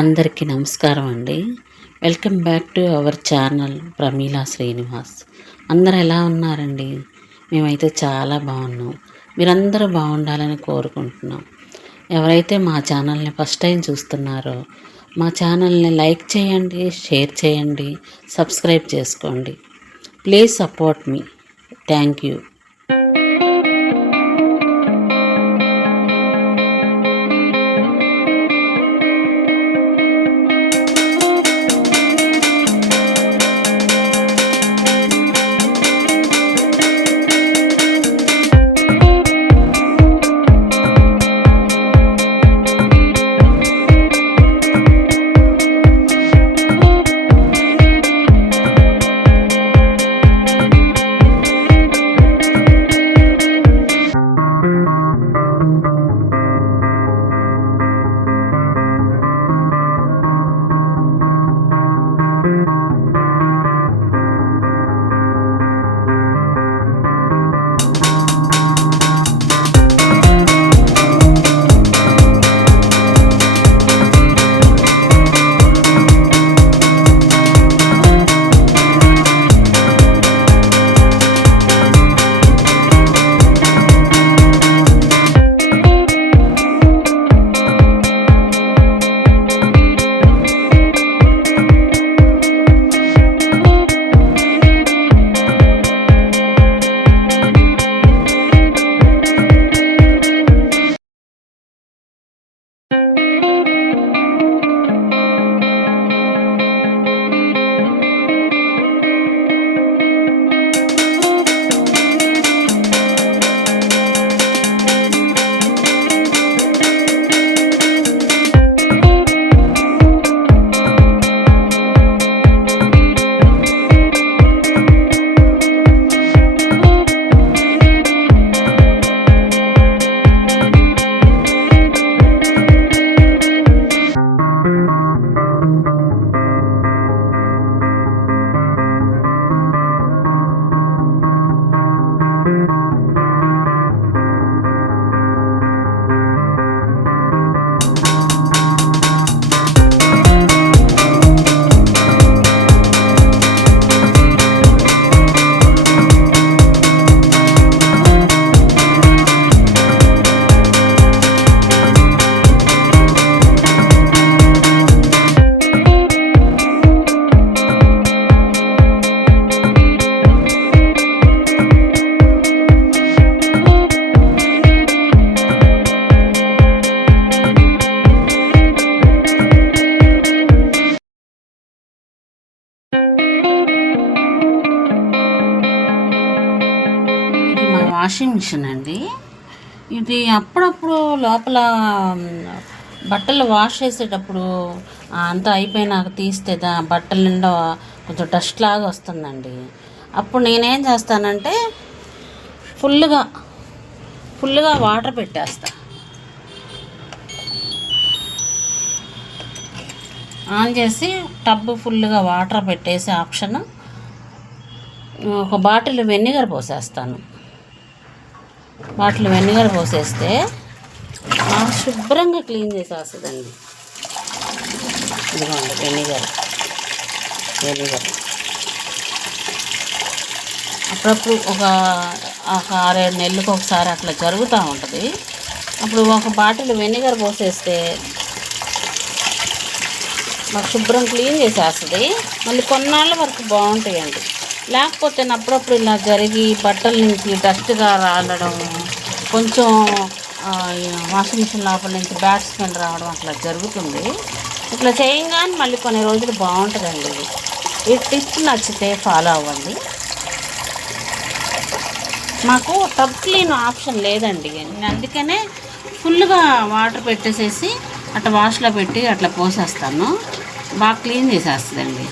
అందరికీ నమస్కారం అండి. Welcome back to our channel Pramila Srinivas. అందరూ ఎలా ఉన్నారండి? మేమైతే చాలా బాగున్నాం. మీరందరూ బాగుండాలని కోరుకుంటున్నాం. ఎవరైతే మా ఛానల్ని ఫస్ట్ టైం చూస్తున్నారో మా ఛానల్ని లైక్ చేయండి, షేర్ చేయండి, సబ్స్క్రైబ్ చేసుకోండి. Please support me. Thank you. Washing machine అండి. ఇది అప్పుడప్పుడు లోపల బట్టలు వాష్ చేసేటప్పుడు అంతా అయిపోయినాక తీస్తే బట్టల నిండా కొంచెం డస్ట్ లాగా వస్తుందండి. అప్పుడు నేనేం చేస్తానంటే ఫుల్గా వాటర్ పెట్టేస్తా. ఆన్ చేసి టబ్బు ఫుల్గా వాటర్ పెట్టేసి ఆప్షన్ ఒక బాటిల్ వెనిగర్ పోసేస్తాను. బాటిల్ వెనిగర్ పోసేస్తే శుభ్రంగా క్లీన్ చేసేస్తుందండి. ఇదిగోండి వెనిగర్. అప్పుడప్పుడు ఒక 6-7 నెలలకు ఒకసారి అట్లా జరుగుతూ ఉంటుంది. అప్పుడు ఒక బాటిల్ వెనిగర్ పోసేస్తే మాకు శుభ్రం క్లీన్ చేసేస్తుంది. మళ్ళీ కొన్నాళ్ళ వరకు బాగుంటాయండి. లేకపోతే అప్పుడప్పుడు ఇలా జరిగి బట్టల నుంచి డస్ట్గా రాలడం, కొంచెం వాషింగ్ మిషన్ లోపల నుంచి బ్యాడ్ స్మెల్ రావడం అట్లా జరుగుతుంది. ఇట్లా చేయగానే మళ్ళీ కొన్ని రోజులు బాగుంటుందండి. ఈ టిప్ నచ్చితే ఫాలో అవ్వండి. మాకు టబ్ క్లీన్ ఆప్షన్ లేదండి, అందుకనే ఫుల్గా వాటర్ పెట్టేసేసి అట్లా వాష్లో పెట్టి అట్లా పోసేస్తాను. బాగా క్లీన్ చేసేస్తుందండి.